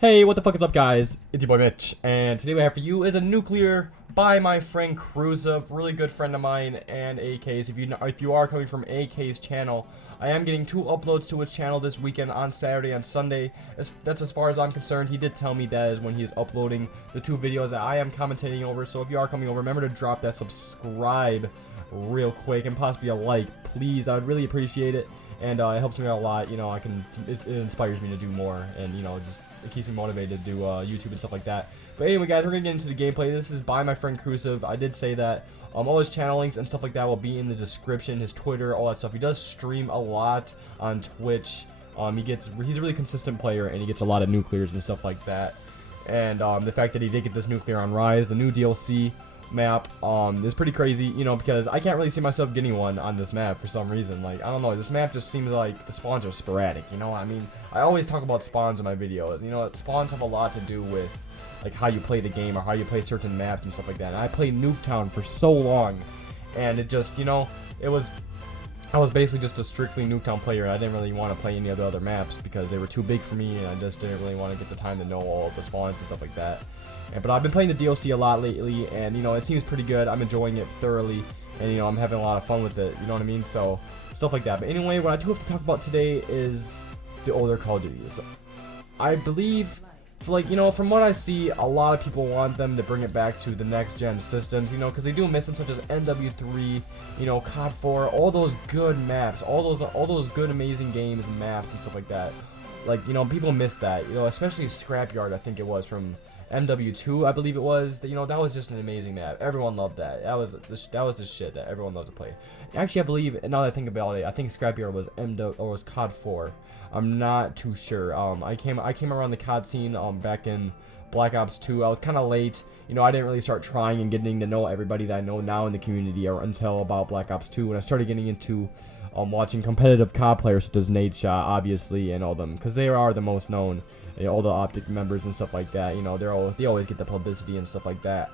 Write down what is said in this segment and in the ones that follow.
Hey, what the fuck is up, guys? It's your boy Mitch, and today what I have for you is a nuclear by my friend Crusiive, really good friend of mine, and AK's. If you are coming from AK's channel, I am getting 2 uploads to his channel this weekend on Saturday and Sunday. That's as far as I'm concerned. He did tell me that is when he is uploading the 2 videos that I am commentating over. So if you are coming over, remember to drop that subscribe real quick and possibly a like, please. I would really appreciate it, and it helps me out a lot. You know, it inspires me to do more, and it keeps me motivated to do YouTube and stuff like that. But anyway, guys, we're gonna get into the gameplay. This is by my friend Crusiive. I did say that all his channel links and stuff like that will be in the description. His Twitter, all that stuff. He does stream a lot on Twitch. He's a really consistent player, and he gets a lot of nuclears and stuff like that. And the fact that he did get this nuclear on Rise, the new DLC map, is pretty crazy, you know, because I can't really see myself getting one on this map for some reason. Like, I don't know, this map just seems like the spawns are sporadic, you know. I mean, I always talk about spawns in my videos. You know, spawns have a lot to do with like how you play the game or how you play certain maps and stuff like that. And I played Nuketown for so long, and it just, you know, I was basically just a strictly Nuketown player. I didn't really want to play any of the other maps because they were too big for me, and I just didn't really want to get the time to know all of the spawns and stuff like that. But I've been playing the DLC a lot lately, and you know, it seems pretty good. I'm enjoying it thoroughly, and you know, I'm having a lot of fun with it. You know what I mean? So stuff like that. But anyway, what I do have to talk about today is the older Call of Duty. So, I believe, like, you know, from what I see, a lot of people want them to bring it back to the next gen systems. You know, because they do miss them, such as MW3, you know, COD 4, all those good maps, all those good amazing games and maps and stuff like that. Like, you know, people miss that. You know, especially Scrapyard. I think it was from MW2, I believe it was. You know, that was just an amazing map. Everyone loved that. That was the shit that everyone loved to play. Actually, I believe, now that I think about it, I think Scrapyard was was COD 4. I'm not too sure. I came around the COD scene back in Black Ops 2. I was kind of late. You know, I didn't really start trying and getting to know everybody that I know now in the community until about Black Ops 2, when I started getting into watching competitive COD players such as Nadeshot, obviously, and all them, because they are the most known. You know, all the Optic members and stuff like that. You know, they always get the publicity and stuff like that.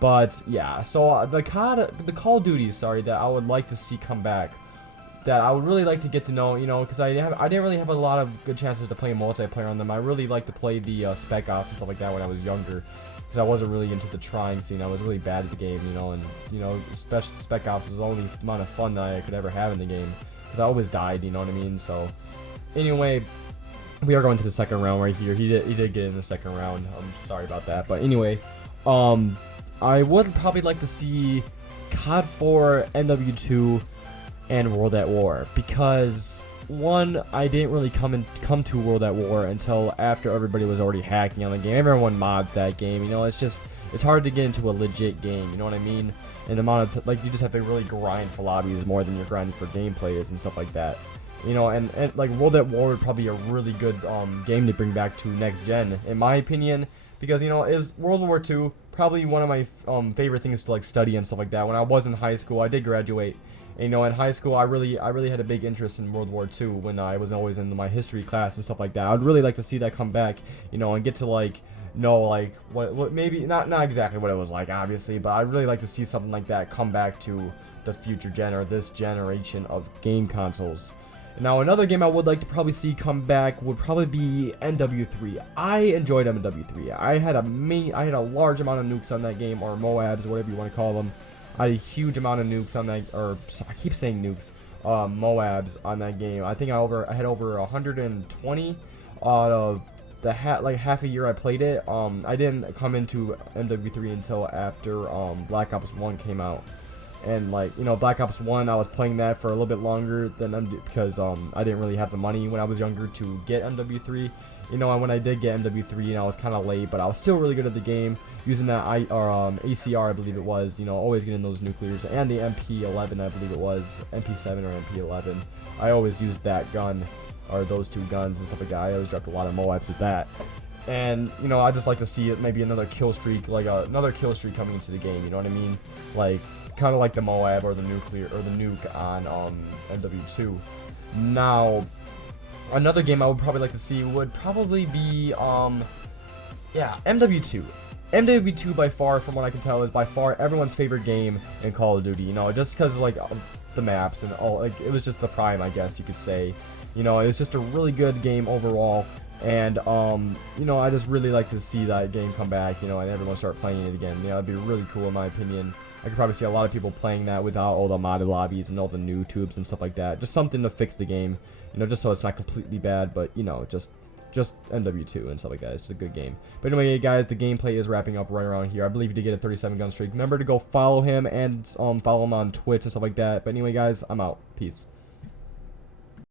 But yeah, so the Call of Duty, sorry, that I would like to see come back, that I would really like to get to know, you know, because I didn't really have a lot of good chances to play multiplayer on them. I really like to play the Spec Ops and stuff like that when I was younger, because I wasn't really into the trying scene. I was really bad at the game, you know, and you know, Spec Ops is the only amount of fun that I could ever have in the game, because I always died, you know what I mean. So anyway, we are going to the second round right here. He did get in the second round. I'm sorry about that, but anyway, I would probably like to see COD 4, MW2, and World at War, because one, I didn't really come to World at War until after everybody was already hacking on the game. Everyone mods that game, you know. It's hard to get into a legit game, you know what I mean? And the amount of like, you just have to really grind for lobbies more than you're grinding for gameplays and stuff like that. You know, and like World at War would probably be a really good game to bring back to next gen, in my opinion, because, you know, it was World War II, probably one of my favorite things to like study and stuff like that. When I was in high school, I did graduate. And, you know, in high school, I really had a big interest in World War II when I was always in my history class and stuff like that. I'd really like to see that come back, you know, and get to like know like what maybe not exactly what it was like, obviously, but I'd really like to see something like that come back to the future gen, or this generation of game consoles. Now, another game I would like to probably see come back would probably be MW3. I enjoyed MW3. I had a large amount of nukes on that game, or MOABs, whatever you want to call them. I had a huge amount of nukes on that, or I keep saying nukes, MOABs on that game. I think I had over 120 out of the half a year I played it. I didn't come into MW3 until after Black Ops 1 came out. And like, you know, Black Ops 1, I was playing that for a little bit longer than because I didn't really have the money when I was younger to get MW3. You know, and when I did get MW3, you know, I was kind of late, but I was still really good at the game, using that ACR, I believe it was, you know, always getting those nuclears, and the MP11, I believe it was, MP7 or MP11. I always used that gun, or those two guns and stuff like that. I always dropped a lot of MOABs with that. And, you know, I just like to see it, maybe another kill streak, like another kill streak coming into the game, you know what I mean? Like, kind of like the MOAB or the nuclear, or the nuke on MW2. Now, another game I would probably like to see would probably be, yeah, MW2. MW2 by far, from what I can tell, is by far everyone's favorite game in Call of Duty, you know, just because of, like, the maps and all, like, it was just the prime, I guess you could say. You know, it was just a really good game overall. And, you know, I just really like to see that game come back, you know, and everyone start playing it again. You know, that'd be really cool in my opinion. I could probably see a lot of people playing that without all the modded lobbies and all the new tubes and stuff like that. Just something to fix the game, you know, just so it's not completely bad, but, you know, just MW2 and stuff like that. It's just a good game. But anyway, guys, the gameplay is wrapping up right around here. I believe he did get a 37 gun streak. Remember to go follow him and follow him on Twitch and stuff like that. But anyway, guys, I'm out. Peace.